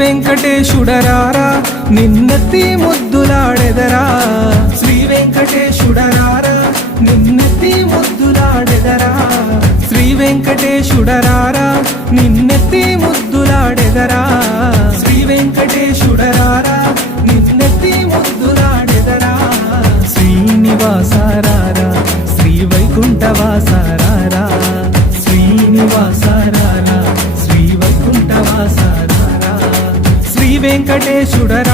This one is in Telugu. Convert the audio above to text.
వెంకటేశుడరారా నిన్నెత్తి ముద్దులాడెదరా శ్రీ వెంకటేశుడరారా నిన్నెత్తి ముద్దులాడెదరా శ్రీ వెంకటేశుడరారా నిన్నెత్తి ముద్దులాడెదరా శ్రీ వెంకటేశుడరారా నిన్నెత్తి ముద్దులాడెదరా శ్రీనివాసారారా శ్రీ వైకుంఠవాసారారా శ్రీనివాసారారా శ్రీ వైకుంఠవాసారారా శ్రీ వెంకటేశుడరారా